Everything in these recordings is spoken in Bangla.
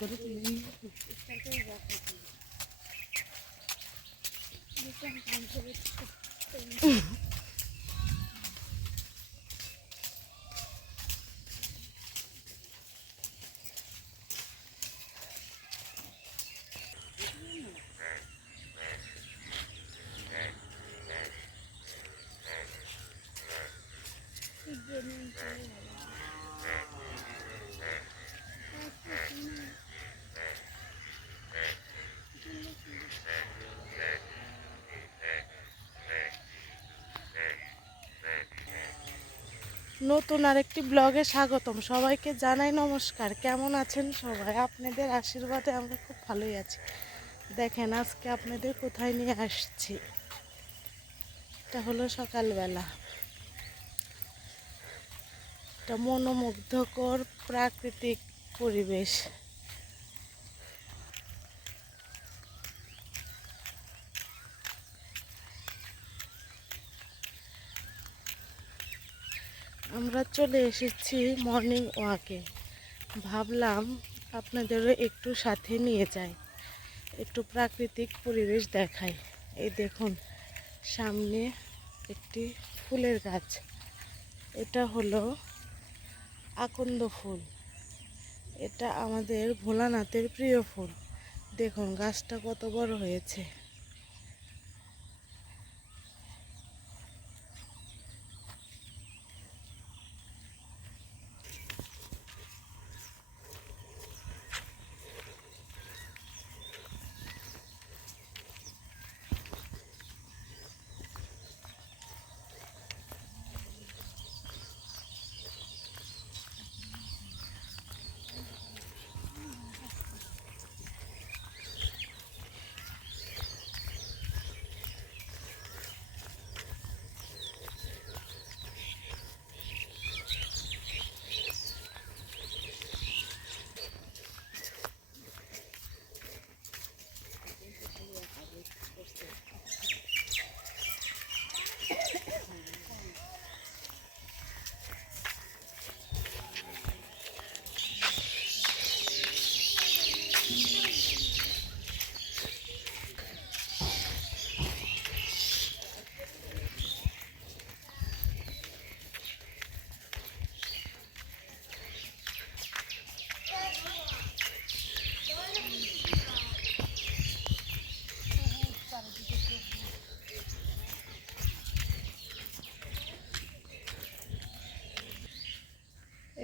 করে নতুন আরেকটি ব্লগে স্বাগতম। সবাইকে জানাই নমস্কার। কেমন আছেন সবাই? আপনাদের আশীর্বাদে আমরা খুব ভালোই আছি। দেখেন, আজকে আপনাদের কোথায় নিয়ে আসছি? এটা হলো সকালবেলা। এটা মনোমুগ্ধকর প্রাকৃতিক পরিবেশ। আমরা চলে এসেছি মর্নিং ওয়াকে ভাবলাম আপনাদেরও একটু সাথে নিয়ে যাই, একটু প্রাকৃতিক পরিবেশ দেখাই। এই দেখুন, সামনে একটি ফুলের গাছ। এটা হলো আকন্দ ফুল। এটা আমাদের ভোলানাথের প্রিয় ফুল। দেখুন, গাছটা কত বড় হয়েছে।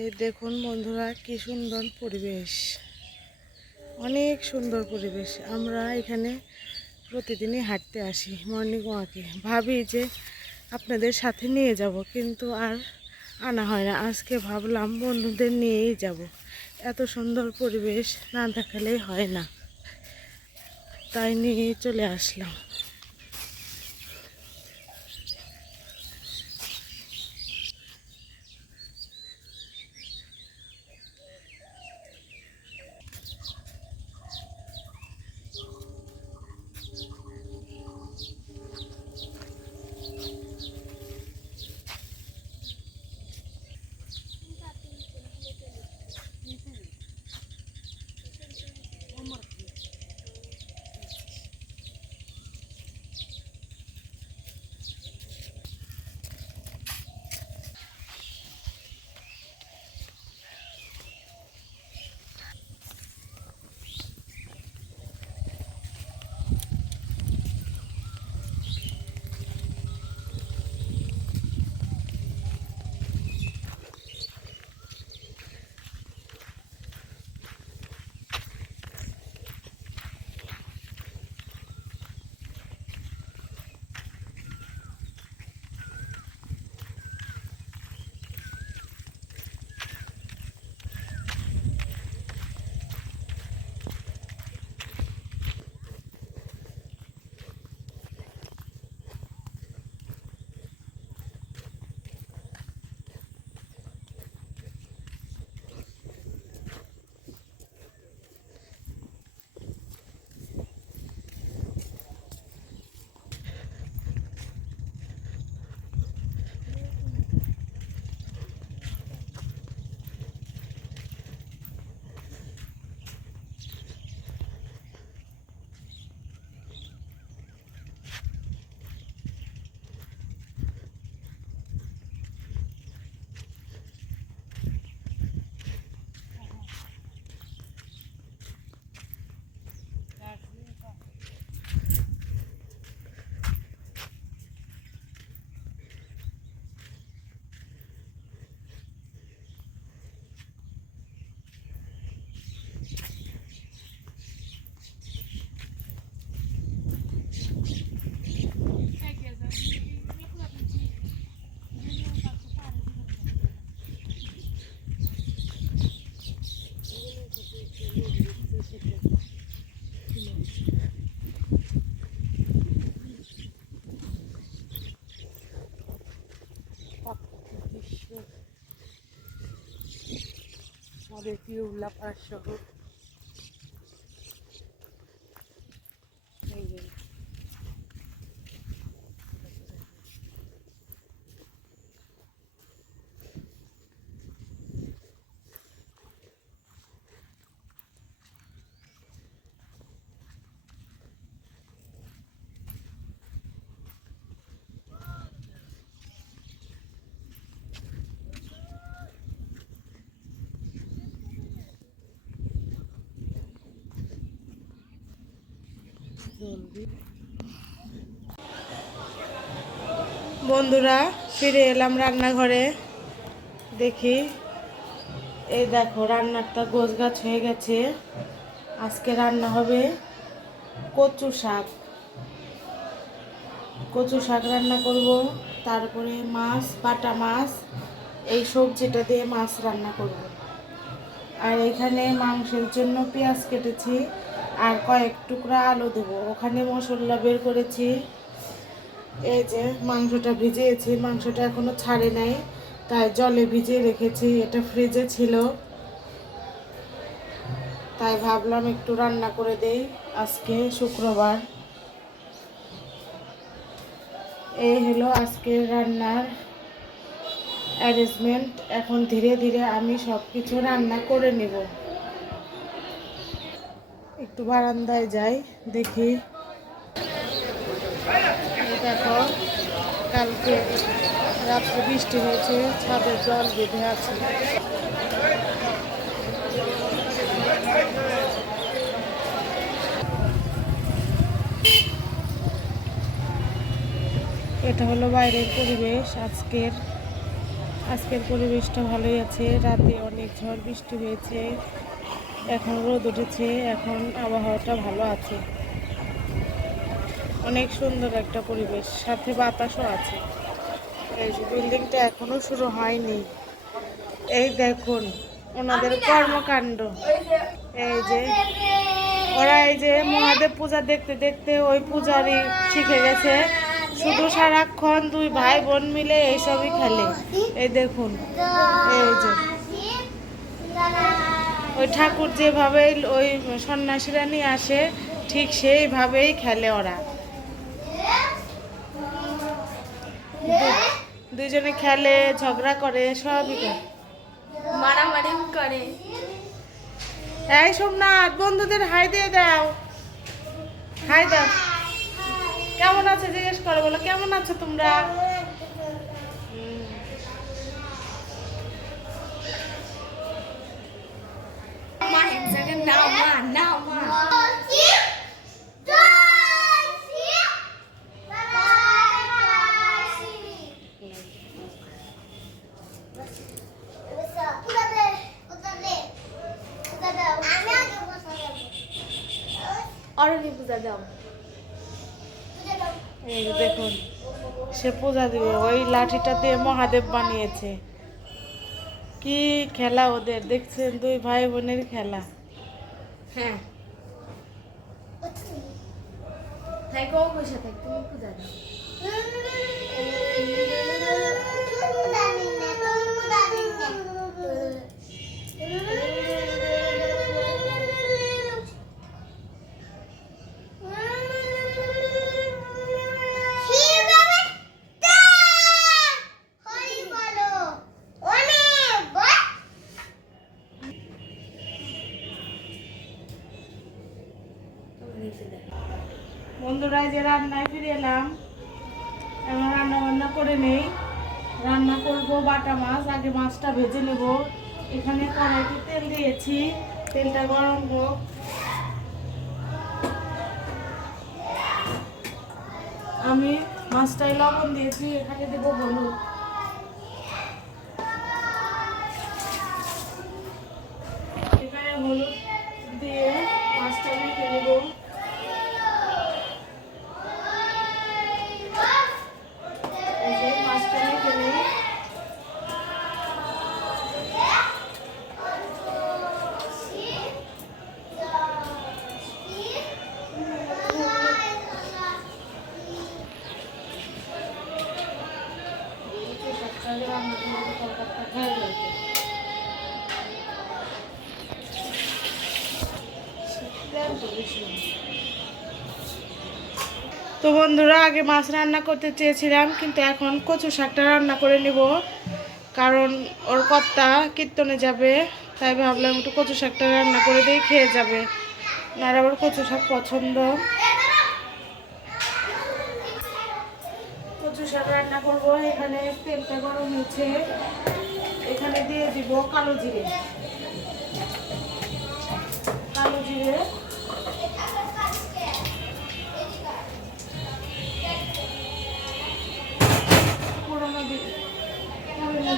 এই দেখুন বন্ধুরা, কি সুন্দর পরিবেশ। অনেক সুন্দর পরিবেশ। আমরা এখানে প্রতিদিনই হাঁটতে আসি মর্নিং ওয়াকে ভাবি যে আপনাদের সাথে নিয়ে যাব, কিন্তু আর আনা হয় না। আজকে ভাবলাম বন্ধুদের নিয়েই যাব। এত সুন্দর পরিবেশ না দেখালেই হয় না। তাই নিয়ে চলে আসলাম। যে প্রিয় উল্লাপাড়া সহ বন্ধুরা, ফিরে এলাম রান্নাঘরে। দেখি, এই দেখো রান্নাটা গোছ গাছ হয়ে গেছে। আজকে রান্না হবে কচু শাক। কচু শাক রান্না করব, তারপরে মাছ, বাটা মাছ, এই সবজিটা দিয়ে মাছ রান্না করব। আর এখানে মাংসের জন্য পেঁয়াজ কেটেছি। আর কয়েক টুকরা আলু দেবো। ওখানে মশলা বের করেছি। এই যে মাংসটা ভিজিয়েছি, মাংসটা এখনও ছাড়ে নাই, তাই জলে ভিজিয়ে রেখেছি, এটা ফ্রিজে ছিল। তাই ভাবলাম একটু রান্না করে দেই আজকে শুক্রবার। এই হলো আজকের রান্নার অ্যারেঞ্জমেন্ট এখন ধীরে ধীরে আমি সব কিছু রান্না করে নেব। একটু বারান্দায় যাই, দেখি। দেখো, কালকে রাত্রে বৃষ্টি হয়েছে, ছাদের জল বেঁধে আছে। এটা হলো বাইরের পরিবেশ, আজকের আজকের পরিবেশটা ভালোই আছে, রাতে অনেক ঝড় বৃষ্টি হয়েছে। এখন রোদ উঠেছে এখন আবহাওয়াটা ভালো আছে। অনেক সুন্দর একটা পরিবেশ, সাথে বাতাসও আছে। এই যে বিল্ডিংটা এখনও শুরু হয়নি। এই দেখুন, ওনাদের কর্মকাণ্ড। এই যে, ওরা এই যে মহাদেব পূজা দেখতে দেখতে ওই পূজারই শিখে গেছে। শুধু সারাক্ষণ দুই ভাই বোন মিলে এইসবই খেলে। এই দেখুন, এই যে। ওই ঠাকুর যেভাবে ওই সন্ন্যাসীরা নিয়ে আসে ঠিক সেইভাবেই খেলে ওরা। দু- দুইজনে খেলে ঝগড়া করে সবই করে। মারামারি করে। এই সোমনাথ বন্ধুদের হাই দিয়ে দাও। হাই দাও। কেমন আছে জিজ্ঞেস করো বলো কেমন আছো তোমরা? জায়গায় না মা না মা দেখুন, সে পূজা দিবে। ওই লাঠিটা দিয়ে মহাদেব বানিয়েছে। কি খেলা ওদের, দেখছেন? দুই ভাই বোনের খেলা। হ্যাঁ থাকো বসে থাক তুমি পূজা দাও বন্ধুরা এলাম এখন রান্না বান্না করে নেই। রান্না করব বাটা মাছ, আগে মাছটা ভেজে নেব। এখানে কড়াইতে তেল দিয়েছি, তেলটা গরম হোক। আমি মাছটায় লবণ দিয়েছি, এখানে দেবো হলুদ। বন্ধুরা, আগে মাছ রান্না করতে চেয়েছিলাম, কিন্তু এখন কচু শাকটা রান্না করে নিব। কারণ ওর কর্তা কীর্তনে যাবে, তাই ভাবলাম একটু কচু শাকটা রান্না করে দিয়ে খেয়ে যাবে। আর আবার কচু শাক পছন্দ। কচু শাক রান্না করব, এখানে তেলটা গরম হয়েছে। এখানে দিয়ে দিব কালো জিরে। কালো জিরে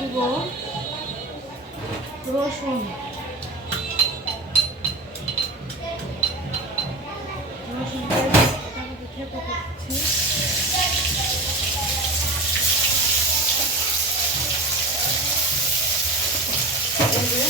দিব রসুন। রসুন খেতে করছি এই যে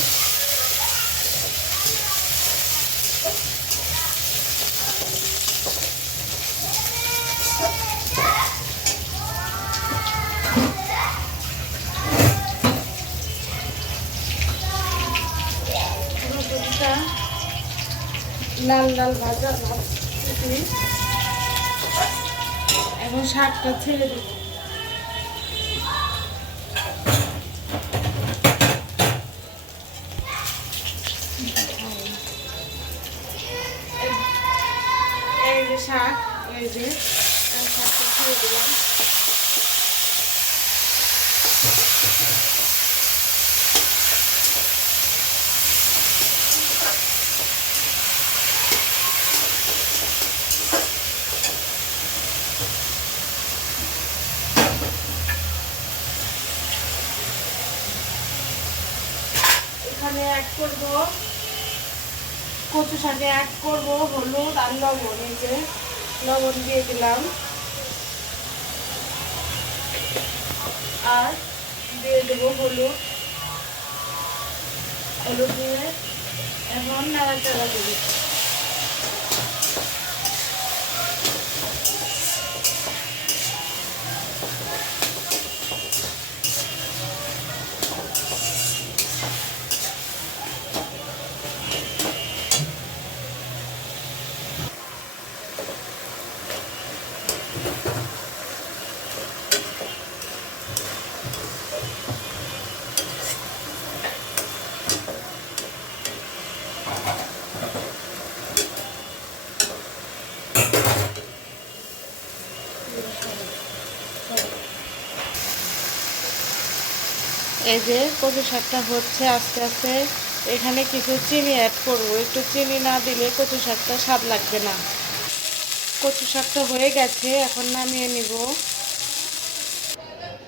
রসুনটা লাল লাল ভাজা এখন শাকটা ছেড়ে দেব এই যে শাক, এই যে শাকটা ছেড়ে দিলাম এখানে অ্যাড করব শাকে অ্যাড করব হলুদ আর লবণ, এই যে লবণ দিয়ে দিলাম। আর দিয়ে দেবো হলুদ। হলুদ দিয়ে এখন নাড়াচাড়া দেবো এই যে কচু শাকটা হচ্ছে, আস্তে আস্তে এখানে কিছু চিনি অ্যাড করব। একটু চিনি না দিলে কচু শাকটা স্বাদ লাগবে না। কচু শাকটা হয়ে গেছে, এখন নামিয়ে নিব।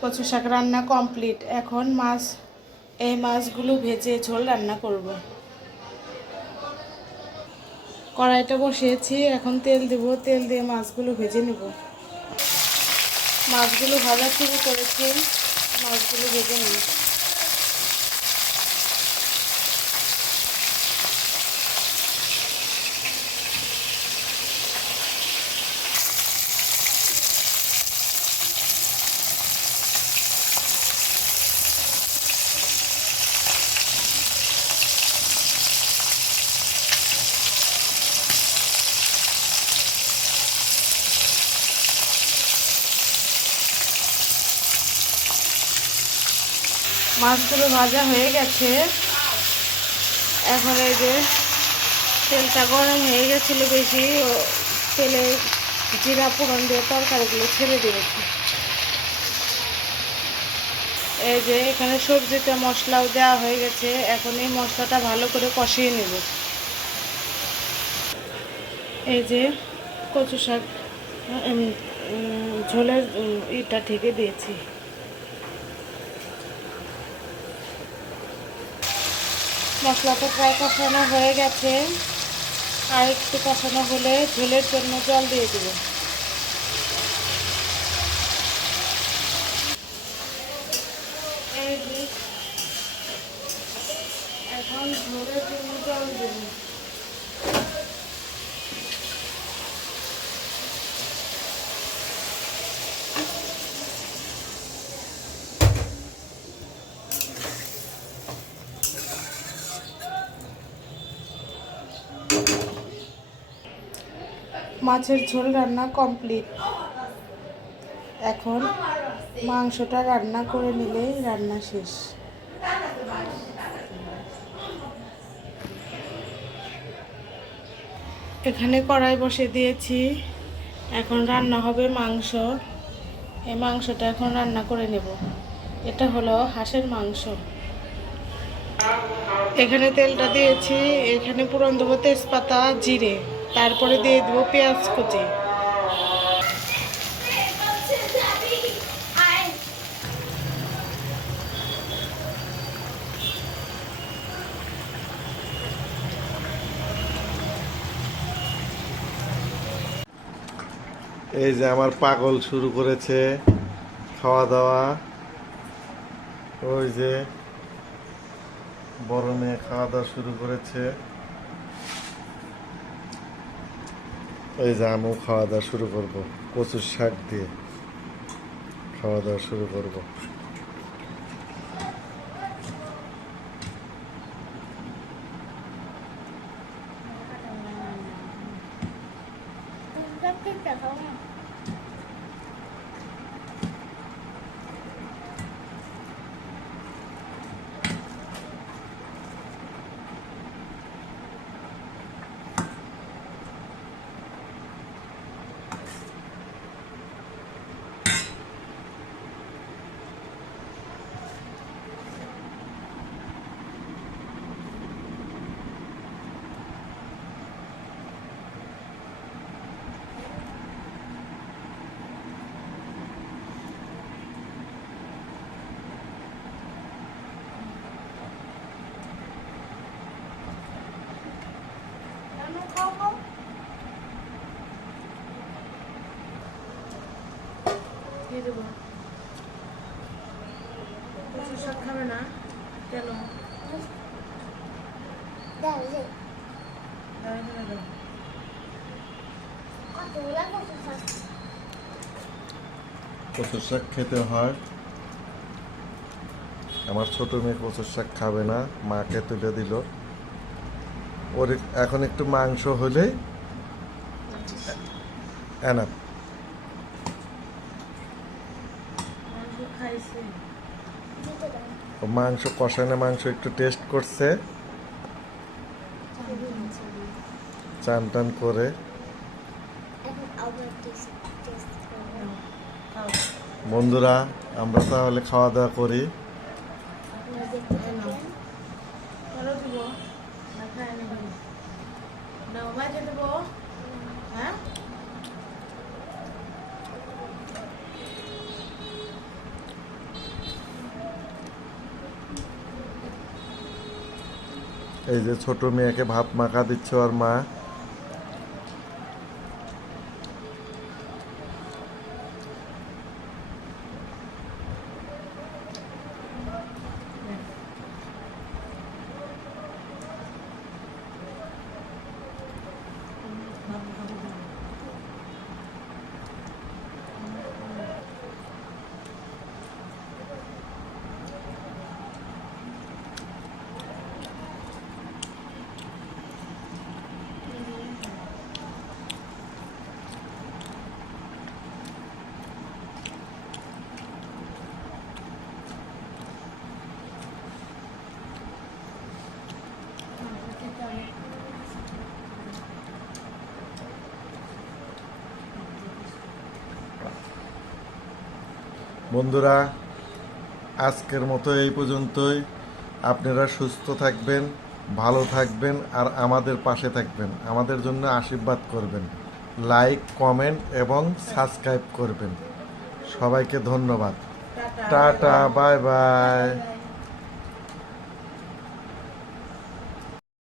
কচু শাক রান্না কমপ্লিট এখন মাছ, এই মাছগুলো ভেজে ঝোল রান্না করব। কড়াইটা বসিয়েছি, এখন তেল দেব, তেল দিয়ে মাছগুলো ভেজে নেব। মাছগুলো ভাজা শুরু করেছি, মাছগুলো ভেজে নিই। মাছগুলো ভাজা হয়ে গেছে। এখন এই যে তেলটা গরম হয়ে গেছিল বেশি, ও তেলে জিরা ফোড়ন দিয়ে তরকারিগুলো ছেড়ে দিয়েছি। এই যে এখানে সবজিতে মশলাও দেওয়া হয়ে গেছে, এখন এই মশলাটা ভালো করে কষিয়ে নেব। এই যে কচু শাক ঝোলের ইটা ঢেকে দিয়েছি। মশলাটা প্রায় কষানো হয়ে গেছে। আর একটু কষানো হলে ঝোলের জন্য জল দিয়ে দেবো। এখন ঝোলের জন্য জল দেবো। মাছের ঝোল রান্না কমপ্লিট এখন মাংসটা রান্না করে নিলেই রান্না শেষ। এখানে কড়াই বসে দিয়েছি। এখন রান্না হবে মাংস। এই মাংসটা এখন রান্না করে নেব। এটা হলো হাঁসের মাংস। এখানে তেলটা দিয়েছি। এখানে পুরন দেবো তেজপাতা, জিরে। তারপরে দিয়ে দেবো পেঁয়াজ কুচি। এই যে আমার পাগল শুরু করেছে খাওয়া দাওয়া। ওই যে বড় মেয়ে খাওয়া দাওয়া শুরু করেছে। এই যে আমিও খাওয়া দাওয়া শুরু করব কচুর শাক দিয়ে খাওয়া দাওয়া শুরু করব। দিয়ে দেবো শাক খাবে না কেন। কচুর শাক খেতে হয়। আমার ছোট মেয়ে কচুর শাক খাবে না মাকে তুলে দিল। ওর এখন একটু মাংস হলেই এনা মাংস খাইছে। মাংস কষানো মাংস একটু টেস্ট করছে। চান টান করে। বন্ধুরা আমরা তাহলে খাওয়া দাওয়া করি আরও দিব না খাই নেব নাও মাঝে দেবো হ্যাঁ এই যে ছোট মেয়েকে ভাত মাখা দিচ্ছে ওর মা বন্ধুরা, আজকের মতো এই পর্যন্তই। আপনারা সুস্থ থাকবেন, ভালো থাকবেন আর আমাদের পাশে থাকবেন। আমাদের জন্য আশীর্বাদ করবেন। লাইক কমেন্ট এবং সাবস্ক্রাইব করবেন। সবাইকে ধন্যবাদ। Tata bye bye